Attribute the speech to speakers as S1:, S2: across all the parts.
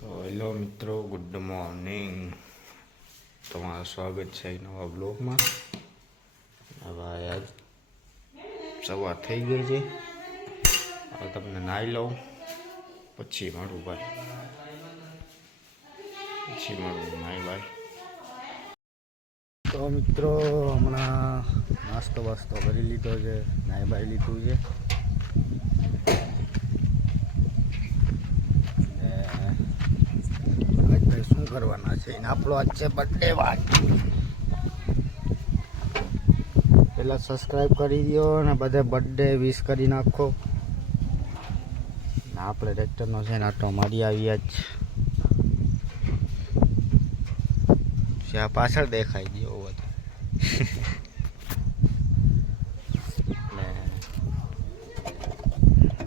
S1: તો હેલો મિત્રો, good morning. તમારું સ્વાગત છે નવા બ્લોગમાં. હવે આજ સવાર થઈ ગઈ છે. હવે તમને નાહી લઉં. પછી મારું ભાઈ. પછી મારું નાહી ભાઈ. તો મિત્રો, હમણાં નાસ્તો વાસ્તો કરી લીધો છે નાહી ભાઈ લીધું છે ને આજ ભાઈ શું કરવાના આપણો આજ છે બર્થડે વાત. પહેલાં સબસ્ક્રાઈબ કરી દો અને બધે બર્થડે વિશ કરી નાખો. ને આપણે ટ્રેક્ટરનો છે ને આટો મારી આવ્યા જ જ્યાં પાછળ દેખાઈ ગયો બધું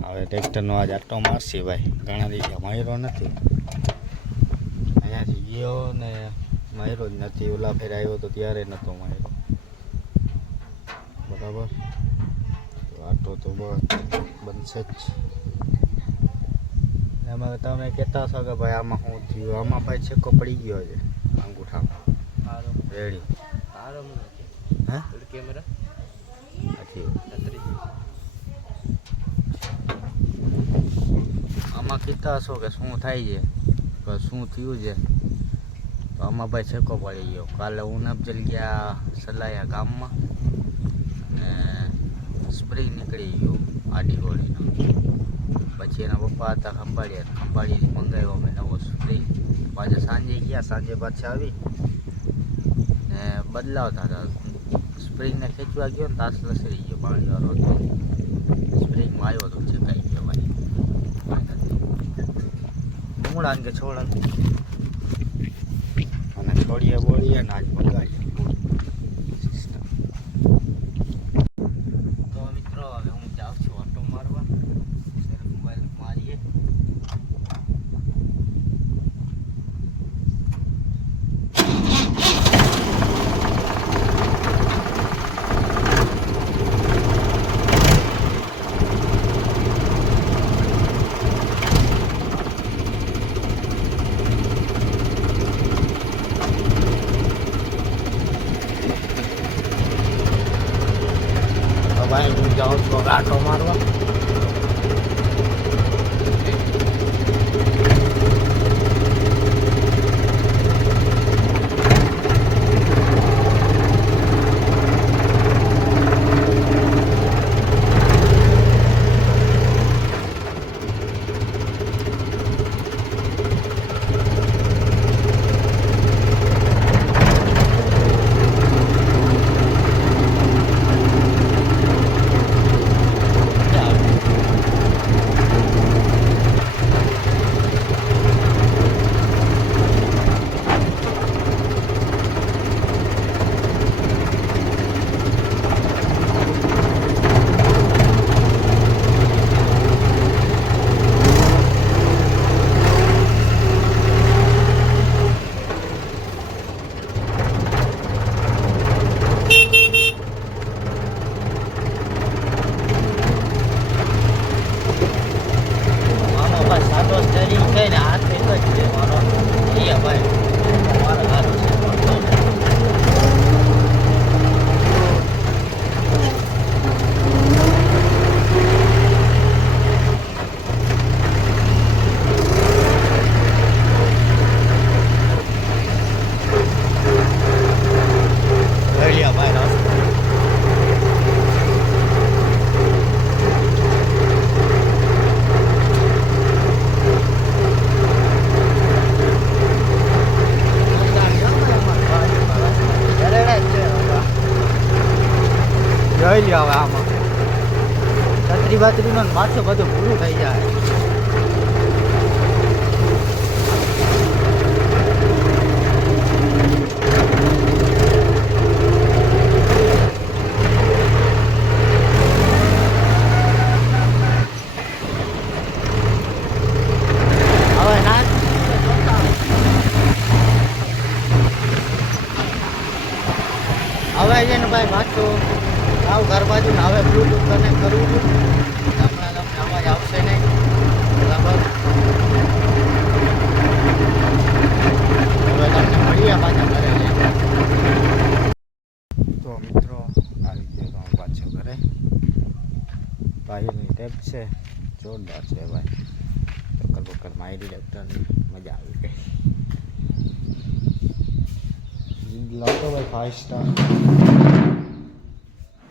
S1: હવે ટ્રેક્ટરનો આજ આટો મારશે ભાઈ. ઘણા દિવસે માર્યો નથી. ગયો ને માર્યો જ નથી. ઓલા ફેર આવ્યો તો ત્યારે નહોતો માર્યો. બરાબર? આટો તો બનશે જ. એમાં તમે કહેતા છો કે ભાઈ આમાં શું થયું? આમાં ભાઈ છેકો પડી ગયો છે અંગૂઠામાં. રેડી. હે?
S2: કેમેરા?
S1: આમાં કીધા છો કે શું થાય છે? શું થયું છે? તો આમાં ભાઈ છેકો પડી ગયો. કાલે ઉનપ જલ ગયા સલાયા ગામમાં ને સ્પ્રિંગ નીકળી ગયો આડી ગોળીનો. પછી એના પપ્પા હતા ખંભાળિયા ખંભાળીએ મંગાવ્યો અમે નવો સ્પ્રિંગ પાછા સાંજે ગયા, સાંજે પાછા આવી ને બદલાવતા હતા. સ્પ્રિંગને ખેંચવા ગયો ને તાસ લસરી ગયો પાણીવાળો હતો. સ્પ્રિંગમાં આવ્યો તો છેકાઈ ગયો ભાઈ. મૂળા કે છોડા અને છોડીએ બોલીએ ને આજ બગાડીએ તો મિત્રો હવે હું જાઉં છું ઓટો મારવા સેલ્ફ મોબાઈલ મારીએ તો ભાઈ હું જાઉં છું હવે મારવા. તો મિત્રો આ રીતે ગામ પાછો ઘરે. ભાઈની ટેપ છે જોરદાર છે ભાઈ. ચક્કર બક્કર મારી ડૉક્ટરની મજા આવી ગઈ. લાવતો ભાઈ ફાઈવ સ્ટાર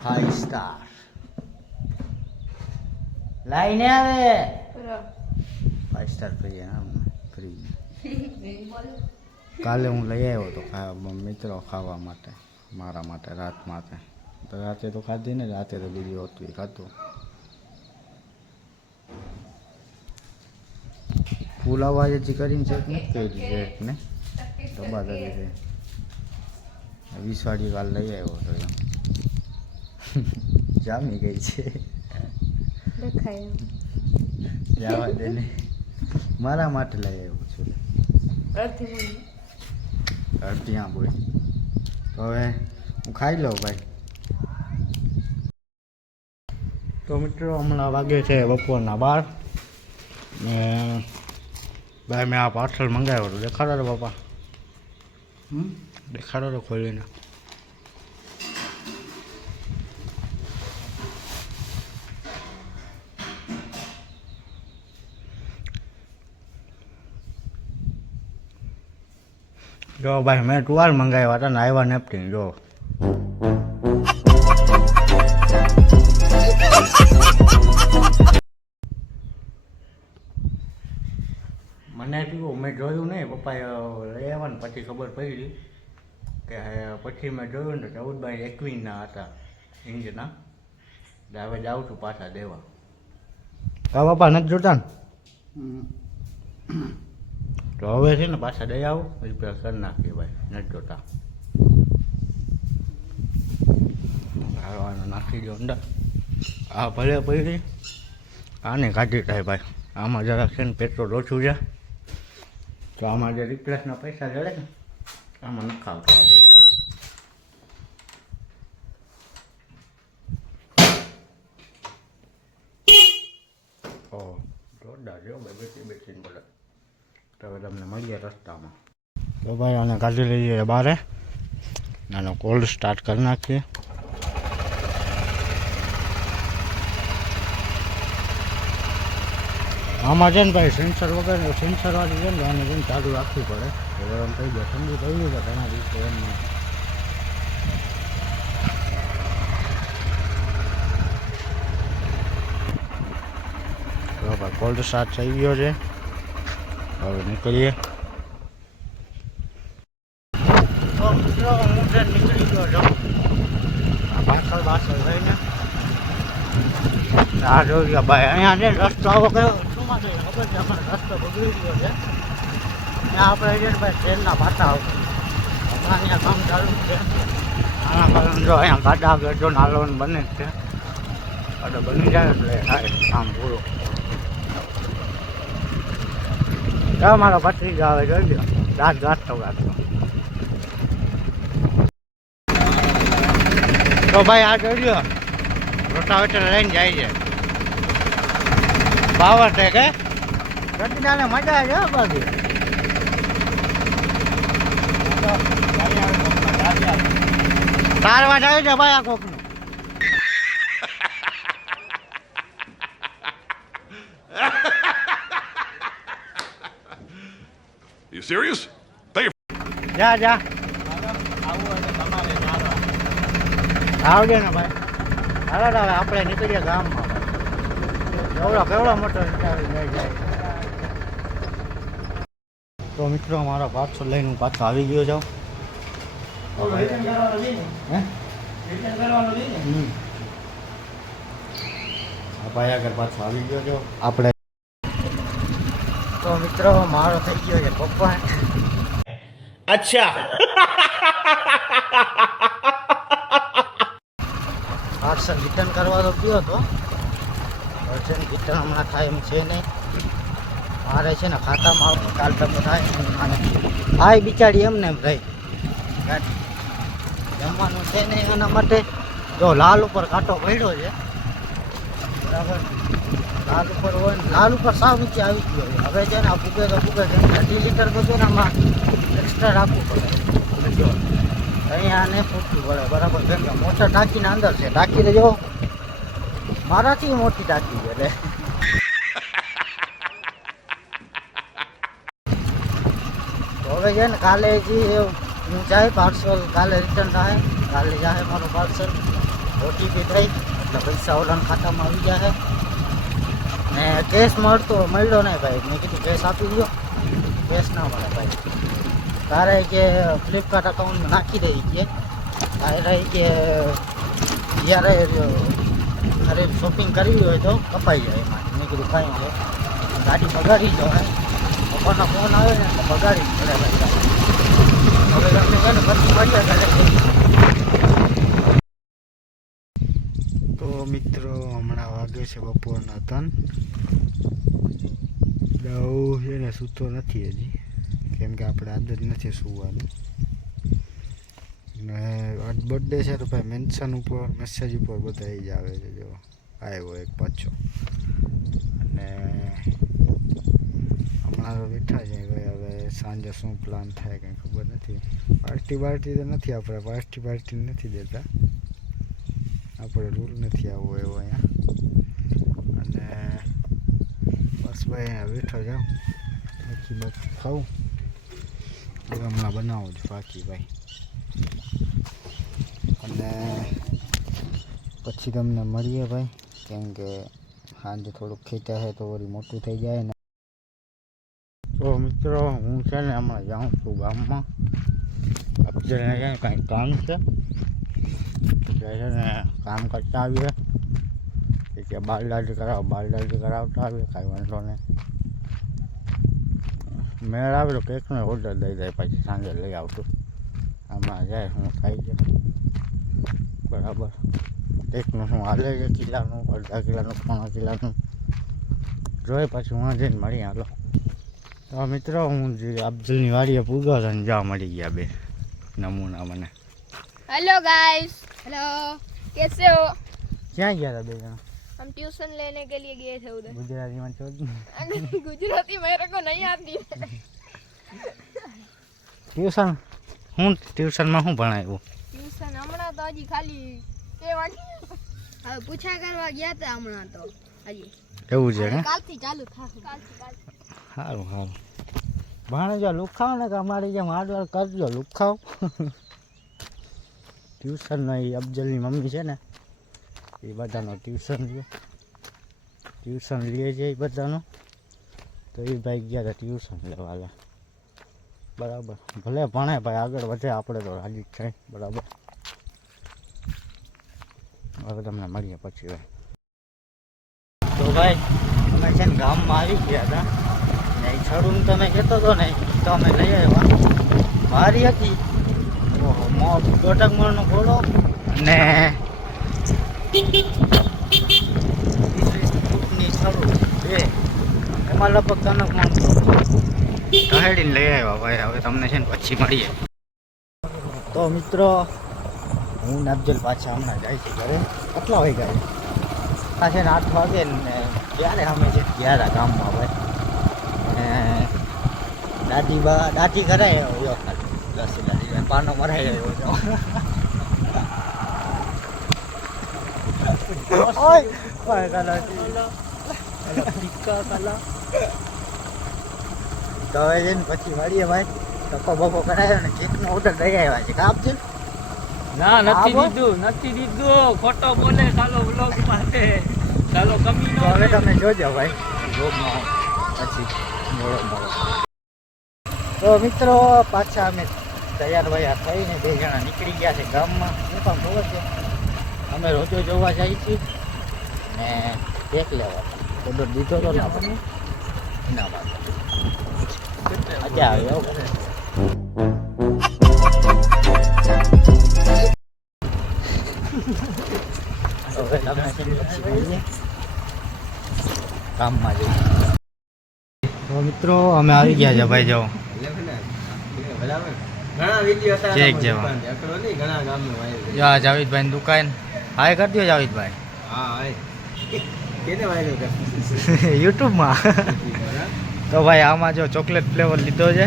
S1: ફાઈવ સ્ટાર લાઈને આવે. ફાઈવ સ્ટાર ફ્રી ફ્રી કાલે હું લઈ આવ્યો હતો ખાવા મિત્રો ખાવા માટે. મારા માટે રાત માટે. તો રાતે તો ખાધી ને રાતે તો બીજી હોતું એ ખાધું. પુલાવ આજે કરીને છે નથી કઈ ચેક ને ડબ્બા તરીકે વીસવાડી કાલ લઈ આવ્યો તો એમ. જામી ગઈ છે. જવા દે ને. મારા માટે લઈ આવ્યો છું.
S2: અડધી
S1: ત્યાં બોય તો હવે હું ખાઈ લઉં ભાઈ. તો મિત્રો હમણાં વાગે છે બપોરના બાર. ને ભાઈ મેં આ પાર્સલ મંગાવ્યો હતું. દેખાડો તો બાપા. હમ? દેખાડો તો ખોલીને. જો ભાઈ મેં ટુવાલ મંગાવ્યા હતા ને આવ્યા નેપકિન જો. મને થયું મેં જોયું નહીં પપ્પાએ લઈ આવ્યા ને પછી ખબર પડી કે પછી મેં જોયું ને ચૌદબાઈ એકવીસના હતા ઇંગના એટલે હવે જાઉં છું પાછા દેવા. હા પપ્પા નથી જોતા ને? તો હવે છે ને પાછા દઈ આવું. રિપેર કરી નાખીએ ભાઈ. નથી જોતા હારવાનું નાખી દો અંદર. આ ભલે પડી આને કાઢી થાય ભાઈ. આમાં જરાક છે ને પેટ્રોલ ઓછું છે. તો આમાં જે રિપ્લેસના પૈસા જડે ને, આમાં નખાવતો આવે ઓહ જોરદાર જો ભાઈ, બેસી બેસીને બોલે હવે તમને મળીએ રસ્તામાં. તો ભાઈ, આને કાઢી લઈએ બારે. આનો કોલ્ડ સ્ટાર્ટ કરી નાખીએ. આમાં છે ને ભાઈ સેન્સર વગર સેન્સર વાળી છે ને આને જેમ ચાલુ રાખવી પડે. તો ગરમ થઈ જાય ઠંડુ થઈ ગયું ઘણા દિવસે એમ. ભાઈ કોલ્ડ સ્ટાર્ટ થઈ ગયો છે. હવે નીકળીએ. મિત્રો હું છે નીકળી ગયો છું પાછળ પાછળ રહીને આ જોઈએ ભાઈ, અહીંયા છે રસ્તો આવો કયો? શુંમાં છે, ખબર છે? રસ્તો બગડી ગયો છે. ત્યાં આપણે ને ભાઈ ટ્રેનના પાટા આવશે હમણાં અહીંયા કામ ચાલુ છે. આના જો અહીંયા ગાડા ગઢો નાલવાનું બને જ છે. ગાડો બની જાય એટલે કામ પૂરું. ચાલો મારો પત્રી આવે જોઈ લો દાંત ગાંઠતો ગાંઠતો તો ભાઈ આ જોઈ લો રોટાવેટર લઈને જાય છે. પાવર છે કે રતિનાને મજા આવે બાકી. તારવા જાય છે ભાઈ આ કોકનું.
S3: Serious? Your
S1: જા જા. આવજે ને ભાઈ. હાલો તો હવે આપણે નીકળીએ ગામમાં. કેવડો કેવડો મોટો તો મિત્રો મારો પાછો લઈને હું પાછો આવી ગયો જાઉં હે? ભાઈ આગળ પાછો આવી ગયો છો. આપણે તો મિત્રો મારો થઈ ગયો છે પપ્પા. અચ્છા. પાર્સલ રિટર્ન કરવા તો ગયો હતો. પાર્સલ રિટર્ન હમણાં થાય એમ છે નહીં. મારે છે ને ખાતામાં આવતી કાલ તમે થાય આ બિચારી એમને એમ રહી. ગાડી જમવાનું છે નહીં એના માટે. જો લાલ ઉપર કાંટો પડ્યો છે. બરાબર. લાલ ઉપર હોય ને લાલ ઉપર સાવ નીચે આવી ગયો છે. હવે છે ને આ ફૂગે તો ફૂગે છે. અઢી લીટર બધું ને આમાં એક્સ્ટ્રા રાખવું પડે. જો અહીંયા ને પૂછવું પડે બરાબર કેમ કે મોટર ટાંકીને અંદર છે. ટાંકી તો જો મારાથી મોટી ટાંકી છે એટલે. તો હવે છે ને કાલે જે હું જાય પાર્સલ, કાલે રિટર્ન થાય. કાલે જાય મારું પાર્સલ. ઓટીપી થઈ. એટલે પૈસા ઓલાના ખાતામાં આવી જાય ને કેશ મળતો મળ્યો નહીં ભાઈ. મેં કીધું કેશ આપી દો કેશ ના મળે ભાઈ. તારે કે ફ્લિપકાર્ટ અકાઉન્ટમાં નાખી દઈ કે? તારે કે જ્યારે અરે શોપિંગ કરવી હોય તો કપાઈ જાય એમાં. મેં કીધું કાંઈ નહીં. ગાડી બગાડી જવાય પપ્પાનો ફોન આવે ને તો બગાડી જ પડે હવે તમને કહે ને પછી મળ્યા ઘરે. તો મિત્રો, હમણાં વાગે છે બપોરના ત્રણ દવ છે ને સૂતો નથી હજી, કેમ કે આપણે આદત નથી સૂવાની. ને બર્થડે છે તો ભાઈ મેન્શન ઉપર મેસેજ ઉપર બધા જ આવે છે, જો આવ્યો એક પાછો. અને હમણાં તો બેઠા છે ભાઈ, હવે સાંજે શું પ્લાન થાય કંઈ ખબર નથી. પાર્ટી પાર્ટી તો નથી આપણે પાર્ટી પાર્ટી નથી દેતા. આપણે રૂલ નથી આવવો એવો અહીંયા. અને બસ ભાઈ અહીંયા બેઠો જાઉં બાકી બાકી એ હમણાં બનાવું છું બાકી, ભાઈ. અને પછી તમને મળીએ, ભાઈ. કેમ કે સાંજે થોડુંક ખેંચા છે, તો વળી મોટું થઈ જાય ને. તો મિત્રો, હું છે ને હમણાં જાઉં છું ગામમાં. અફજલને કાંઈ કામ છે. એટલે છે ને, કામ કરતા આવીએ. કે કે બાલદાદી કરાવ બાલદાદી કરાવતા આવીએ, કાંઈ વાંધો નહીં. મેળ આવેલો કેકનો ઓર્ડર દઈ જાય પછી સાંજે લઈ આવતું. આમાં જાય, હું ખાઈ જાય બરાબર. કેકનું શું હાલે છે, કિલ્લાનું, અડધા કિલ્લાનું, પોણા કિલ્લાનું? જોઈ પછી હું જઈને મળી હાલો તો મિત્રો, હું જે અબ્દુલની વાડીએ પૂગો અને જા મળી ગયા બે નમૂના મને.
S2: હેલો ગાઈસ हेलो कैसे हो
S1: ક્યાં ગયા હતા બે જણા
S2: हम ट्यूशन लेने के लिए गए थे उधर
S1: ગુજરાતીમાં ચો
S2: गुजराती मेरे को नहीं आती
S1: ટ્યુશન હું ટ્યુશનમાં શું ભણાવ્યું
S2: ટ્યુશન હમણાં તો હજી ખાલી તે વાગી હવે પૂછા કરવા ગયા હતા હમણાં તો હજી
S1: એવું છે ને
S2: કાલથી ચાલુ થશે કાલથી કાલથી
S1: સારું સારું ભાણેજો લુખાવ ને કે અમારી જેમ હાર્ડવર્ક કરજો લુખાવ ટ્યુશનનો એ અફજલની મમ્મી છે ને, એ બધાનો ટ્યુશન લે. ટ્યુશન લે છે એ બધાનો. તો એ ભાઈ ગયા હતા ટ્યુશન લેવા લે. બરાબર. ભલે ભણે ભાઈ, આગળ વધે, આપણે તો રાજી જ થાય. બરાબર. હવે તમને મળીએ પછી ભાઈ તો ભાઈ, અમે છે ને ગામમાં આવી ગયા હતા ને છડું તમે કહેતો હતો ને, તો અમે લઈ આવ્યા. મારી હતી. દોઢક ઘોડો અને ફૂટની બે એમાં લગભગ કનક મણ કહેડીને લઈ આવ્યા ભાઈ. હવે તમને છે ને પછી મળીએ. તો મિત્રો હું ને અફજલ પાછા હમણાં જાય છે ઘરે. કેટલા વાગે ગયા આ છે ને આઠ વાગે ને ક્યારે અમે છે? ગયા ગામમાં ભાઈ દાદી બા દાદી ઘરે આવ્યો ખાલી પાનો મરાઈ આવ્યો તો હવે છે ને પછી મળીએ ભાઈ. ટકો બકો કરાયો ને કેકનો ઓર્ડર દઈ આવ્યા છે. કાપ છે?
S4: ના નથી. દીધું નથી દીધું. ખોટો બોલે ચાલો વ્લોગ માટે. ચાલો કમી
S1: તો હવે
S4: નો
S1: તમે જોજો ભાઈ. જોબમાં પછી મોડો મોડો તો મિત્રો પાછા અમે તૈયાર વયા થઈને બે જણા નીકળી ગયા છે ગામમાં. હું પણ ખબર છે? અમે રોજો જોવા જઈએ છીએ ને કેક લેવા. ઓર્ડર દીધો તો ને આપણને એના માટે આજે આવ્યો હવે તમે કામમાં જઈએ? મિત્રો અમે આવી ગયા છે ભાઈ જાઓ ચેક જેવા જો આ જાવેદભાઈની દુકાન. હાય કરી દો જાવેદભાઈ. યુટ્યુબમાં. તો ભાઈ આમાં જો ચોકલેટ ફ્લેવર લીધો છે.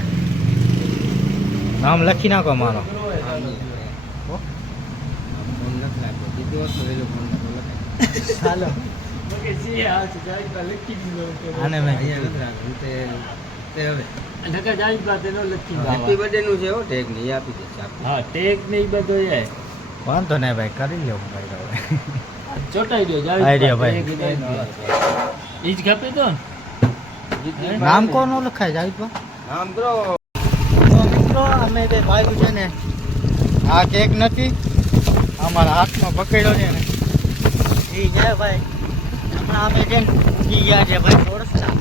S1: નામ લખી નાખો મારો. ચાલો. આને મેં
S4: નકર જાઈબા તેનો લખી
S1: હેપી બર્થડે નું છે હો ટેગ ને એ આપી દે
S4: હા ટેક ને ઈ બધો એ.
S1: વાંધો નહીં ભાઈ કરી લેવું ભાઈ હવે.
S4: ચોટાઈ દો
S1: આઈડિયા ભાઈ.
S4: ઈ જ ખપે તો ને.
S1: નામ કોનું લખાય જાય તો? નામ બ્રો. તો મિત્રો અમે બે ભાઈ છે ને આ કેક નથી અમારા હાથમાં પકડ્યો છે ને. એ જાય ભાઈ હમણાં અમે છે ને ગયા છે ભાઈ થોડસલા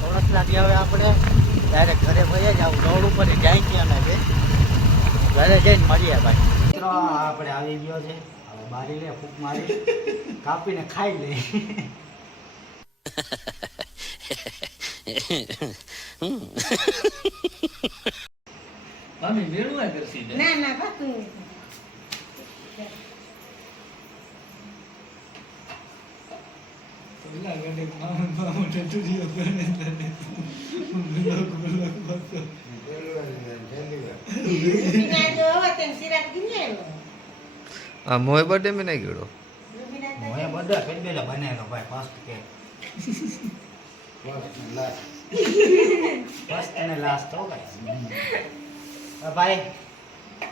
S1: થોડસલાથી હવે આપણે ડાયરેક્ટ ઘરે ભઈએ જ આવું રોડ ઉપર જાય છે અને છે ઘરે જઈને મળીએ ભાઈ. મિત્રો આપણે આવી ગયો છે. હવે બારી લે ફૂક મારી. કાપીને ખાઈ લે.
S4: મમ્મી મેળવા કરશી ના?
S2: ના ના
S4: ગણે
S5: આ મોય બર્થડે મેં નહીં ગયો
S1: મોયા બધા પેલા બનેલો ભાઈ ફર્સ્ટ કે. ફર્સ્ટ અને લાસ્ટ હો ભાઈ. હા ભાઈ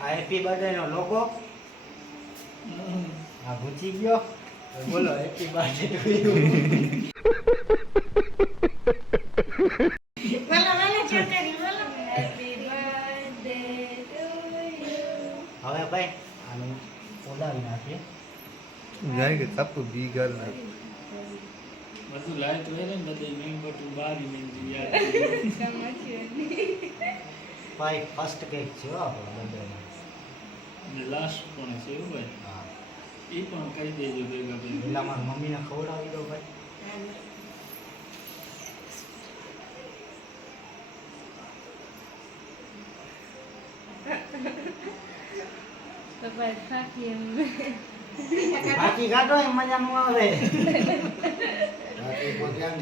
S1: હેપી બર્થડે નો લોગો આ ઘૂચી ગયો. બોલો હેપી બર્થડે ટુ યુ
S2: બોલો બોલો છોકરી બોલો. હેપી બર્થડે ટુ યુ
S1: હવે ભાઈ આનું ઓલાવી નાખીએ.
S5: જાય કે તપ બી ગર
S4: બધું લાઈટ હોય ને બધી મેં બધું બારી મેં યાર
S1: ભાઈ ફર્સ્ટ કેક છે હો આપણો બર્થડે
S4: અને લાસ્ટ પણ છે એવું ભાઈ?
S1: હા.
S4: એ પણ કહી દેજો ભેગા ભેગા.
S1: પેલા મારી મમ્મીને ખવડાવી દો ભાઈ.
S2: તો એમ.
S1: બાકી કાઢો એ મજા નું આવે
S2: બજાર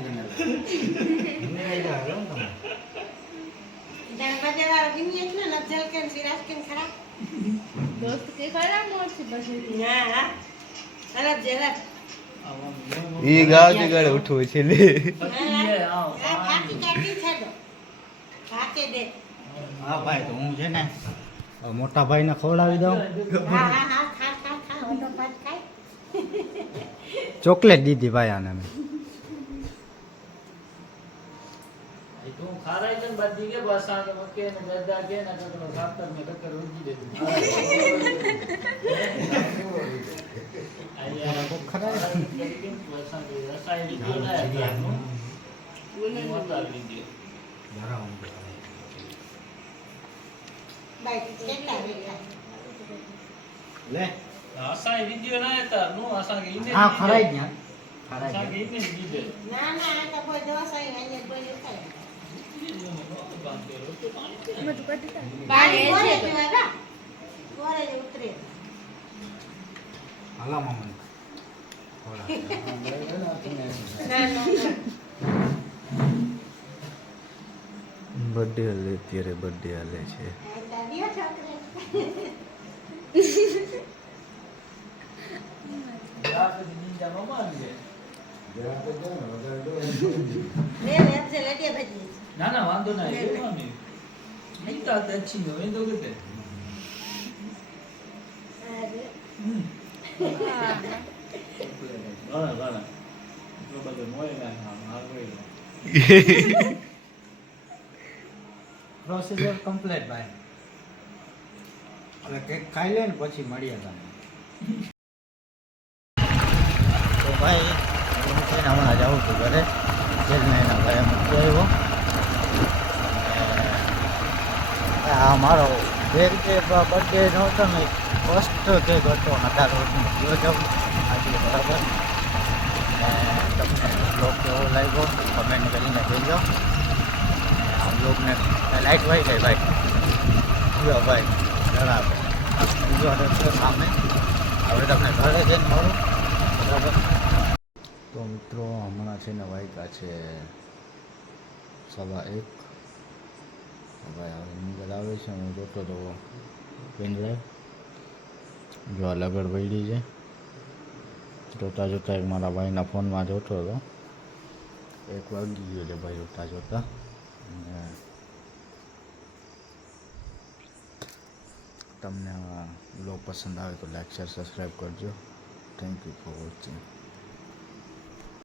S2: ગિન્યા છે ને નજલ કે સિરાજ કે ખરા? દોસ્ત કે ખરા મોરસી પછી ના હા. અરે જરા
S5: ઈ ગાવ તે ગાડે ઉઠવું છે લે.
S2: દે
S1: હા. ભાઈ તો હું છે ને મોટા ખવડાવી દઉં. ચોકલેટ દીધી ભાઈ આને મેં
S4: એ તું ખારાઈ છે ને બધી કે બસ આ કે મકે ને દાદા કે ને તો સાતર ને ટક્કર ઉજી દે આયા
S1: ખૂબ ખરા
S4: રસાઈ લીધો ને મોટા લીધો
S2: બાઈ કેટલા વેલા
S1: લે.
S4: અસાઈ વિડિયો ના હતા. નો અસા ઇને
S1: હા ખરાઈ ગયા. ખરાઈ
S4: અસા ઇને દીધે
S2: ના ના તો કોઈ દોસ આવી કોઈ ખાય પાણી કોરે પીવાય બા કોરે જ ઉતરે
S1: હાલો મમ્મી
S5: બર્થડે હાલે અત્યારે બર્થડે હાલે છે.
S2: આ
S4: નો ના વાંધો ના નહીં તો દક્ષિણ નો એ તો કે ઘણા ઘણા એટલો મોય ના આગળ
S1: પ્રોસીજર કમ્પ્લીટ ભાઈ. હવે કેક ખાઈ લે ને પછી મળીએ તમે તો ભાઈ હું છે ને હમણાં જાઉં છું ઘરે. જેલમાં એના ભાઈ મૂકી આવ્યો અને આ મારો જે રીતે બર્થડે નહોતો ને ફર્સ્ટ જે હતો અઢાર વર્ષનો જાઉં આજે બરાબર. તમને બ્લોગ કેવો લાગ્યો કમેન્ટ કરીને કહેજો. આ બ્લોગને લાઈટ ભાઈ ગઈ ભાઈ? જો ભાઈ બરાબર બીજો રસ્તો સામે. હવે તમને ઘરે જઈને મળું. બરાબર? તો મિત્રો, હમણાં છે ને વાયકા છે સવા એક. ભાઈ હવે નીંદર આવે છે, હું જોતો તો પેનડ્રાઈવ જો આ લગડ વળી છે. જોતા જોતા એક મારા ભાઈના ફોનમાં જોતો હતો. એક વાગી ગયો છે ભાઈ જોતા જોતા. તમને બ્લોગ પસંદ આવે તો લાઈક શેર સબસ્ક્રાઈબ કરજો. Thank you for watching